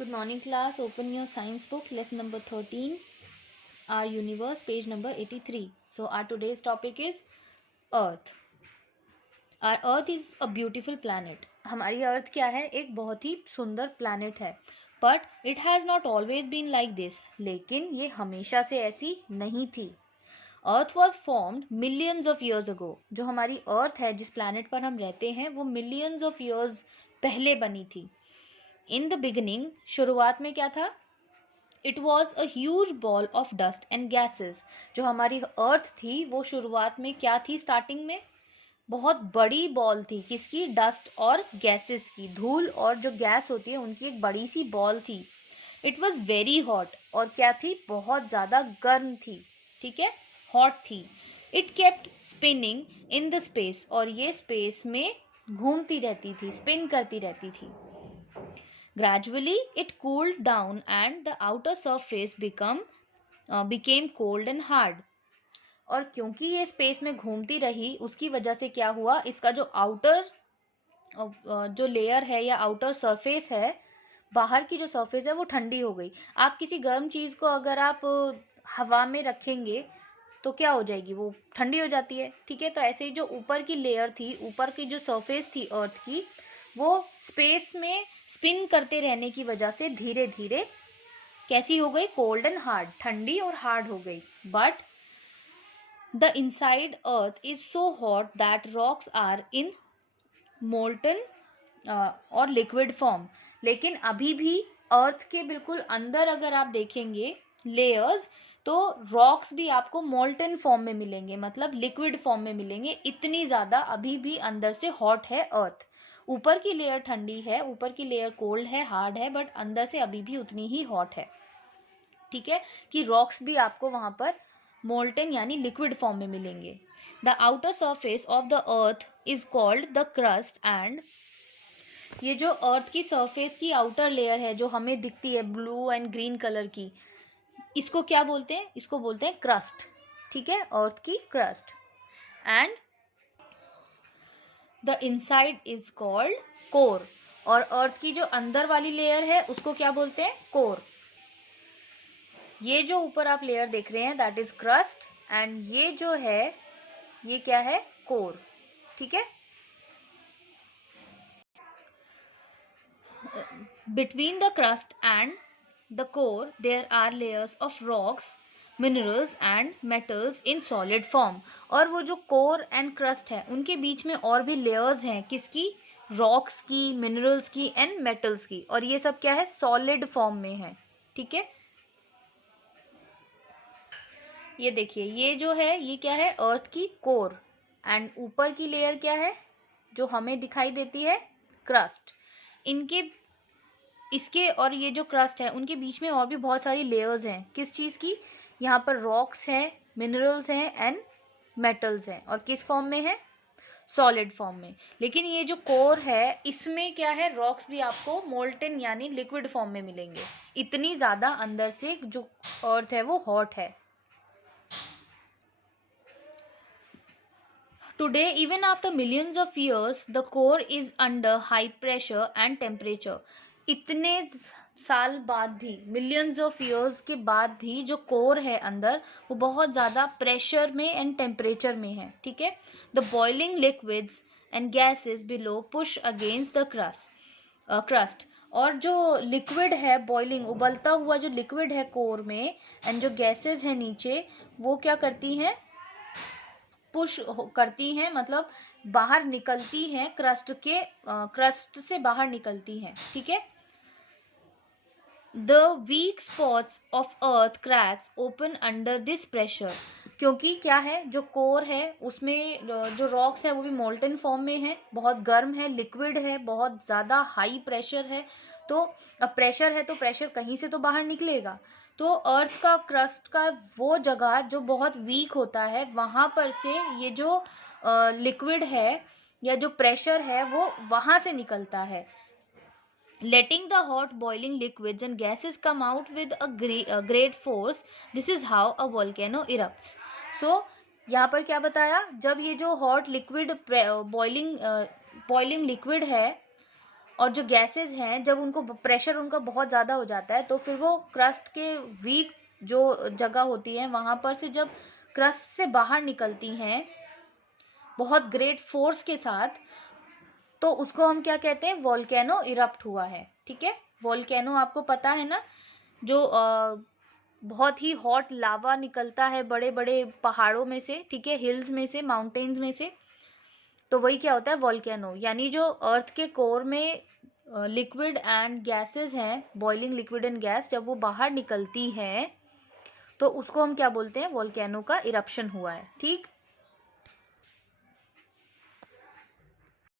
Good morning class. Open your science book, lesson number 13, our universe, page number 83. So our today's topic is Earth. Our Earth is a beautiful planet. हमारी अर्थ क्या है? एक बहुत ही सुंदर planet है. But it has not always been like this. लेकिन ये हमेशा से ऐसी नहीं थी. Earth was formed millions of years ago. जो हमारी अर्थ है, जिस प्लैनेट पर हम रहते हैं, वो millions of years पहले बनी थी. इन द बिगिनिंग, शुरुआत में क्या था? It was a huge ball of dust and gases. जो हमारी अर्थ थी वो शुरुआत में क्या थी? स्टार्टिंग में बहुत बड़ी बॉल थी. किसकी? डस्ट और गैसेस की. धूल और जो गैस होती है उनकी एक बड़ी सी बॉल थी. It was very hot. और क्या थी? बहुत ज़्यादा गर्म थी. ठीक है, हॉट थी. It kept spinning in the space. और ये स्पेस में घूमती रहती थी, स्पिन करती रहती थी. Gradually, it cooled down and the outer surface became cold and hard. और क्योंकि ये स्पेस में घूमती रही, उसकी वजह से क्या हुआ? इसका जो आउटर जो लेयर है या आउटर सरफेस है, बाहर की जो सरफेस है वो ठंडी हो गई. आप किसी गर्म चीज़ को अगर आप हवा में रखेंगे तो क्या हो जाएगी? वो ठंडी हो जाती है. ठीक है, तो ऐसे ही जो ऊपर की लेयर थी, ऊपर की जो सरफेस थी अर्थ की, वो स्पेस में स्पिन करते रहने की वजह से धीरे धीरे कैसी हो गई? Cold and hard. ठंडी और हार्ड हो गई. But the inside earth is so hot that rocks are in molten और लिक्विड फॉर्म. लेकिन अभी भी अर्थ के बिल्कुल अंदर अगर आप देखेंगे लेयर्स, तो रॉक्स भी आपको मोल्टन फॉर्म में मिलेंगे, मतलब लिक्विड फॉर्म में मिलेंगे. इतनी ज़्यादा अभी भी अंदर से हॉट है अर्थ. ऊपर की लेयर ठंडी है, ऊपर की लेयर कोल्ड है, हार्ड है, बट अंदर से अभी भी उतनी ही हॉट है. ठीक है, कि रॉक्स भी आपको वहां पर मोल्टन यानी लिक्विड फॉर्म में मिलेंगे. The outer surface of the earth is called the crust. And ये जो अर्थ की सरफेस की आउटर लेयर है जो हमें दिखती है ब्लू एंड ग्रीन कलर की, इसको क्या बोलते हैं? इसको बोलते हैं क्रस्ट. ठीक है, अर्थ की crust. And the inside is called core. और अर्थ की जो अंदर वाली लेयर है उसको क्या बोलते हैं? कोर. ये जो ऊपर आप लेयर देख रहे हैं दैट इज क्रस्ट. एंड ये जो है ये क्या है? कोर. ठीक है. Between the crust and the core there are layers of rocks, minerals and metals in solid form. और वो जो कोर एंड क्रस्ट है उनके बीच में और भी लेयर्स हैं. किसकी? रॉक्स की, मिनरल्स की एंड मेटल्स की. और ये सब क्या है? सॉलिड फॉर्म में है. ठीक है, ये देखिए, ये जो है ये क्या है? अर्थ की कोर. एंड ऊपर की लेयर क्या है जो हमें दिखाई देती है? क्रस्ट. इनके इसके और ये जो क्रस्ट है उनके बीच में और भी बहुत सारी लेयर्स हैं. किस चीज़ की? यहाँ पर रॉक्स हैं, मिनरल्स हैं एंड मेटल्स हैं. और किस फॉर्म में है? सॉलिड फॉर्म में. लेकिन ये जो कोर है इसमें क्या है? रॉक्स भी आपको मोल्टन यानी लिक्विड फॉर्म में मिलेंगे. इतनी ज़्यादा अंदर से जो अर्थ है वो हॉट है. Today, even after millions of years, the core is under high pressure and temperature. इतने साल बाद भी, मिलियंस ऑफ ईयर्स के बाद भी जो कोर है अंदर वो बहुत ज़्यादा प्रेशर में एंड टेम्परेचर में है. ठीक है. The boiling liquids and gases below push against the crust. और जो लिक्विड है, बॉइलिंग उबलता हुआ जो लिक्विड है कोर में, एंड जो गैसेस है नीचे, वो क्या करती हैं? पुश करती हैं, मतलब बाहर निकलती हैं. क्रस्ट से बाहर निकलती हैं. ठीक है. The weak spots of earth cracks open under this pressure. क्योंकि क्या है? जो कोर है उसमें जो रॉक्स है वो भी मोल्टन फॉर्म में है, बहुत गर्म है, लिक्विड है, बहुत ज़्यादा हाई प्रेशर है. तो अब प्रेशर है तो प्रेशर कहीं से तो बाहर निकलेगा. तो अर्थ का क्रस्ट का वो जगह जो बहुत वीक होता है, वहाँ पर से ये जो लिक्विड है या जो प्रेशर है वो वहाँ से निकलता है. Letting the hot boiling liquids and gases come out with a great force. This is how a volcano erupts. So यहाँ पर क्या बताया? जब ये जो हॉट लिक्विड बॉइलिंग लिक्विड है और जो गैसेस हैं जब उनको प्रेशर उनका बहुत ज़्यादा हो जाता है तो फिर वो क्रस्ट के वीक जो जगह होती है वहाँ पर से जब क्रस्ट से बाहर निकलती हैं बहुत ग्रेट फोर्स के साथ, तो उसको हम क्या कहते हैं, वोल्केनो इरप्ट हुआ है। ठीक है, वोल्केनो आपको पता है ना, जो बहुत ही हॉट लावा निकलता है बड़े बड़े पहाड़ों में से, ठीक है, हिल्स में से, माउंटेन्स में से, तो वही क्या होता है, वोल्केनो। यानी जो अर्थ के कोर में लिक्विड एंड गैसेस हैं, बॉइलिंग लिक्विड एंड गैस, जब वो बाहर निकलती हैं तो उसको हम क्या बोलते हैं, वोल्केनो का इरप्शन हुआ है। ठीक,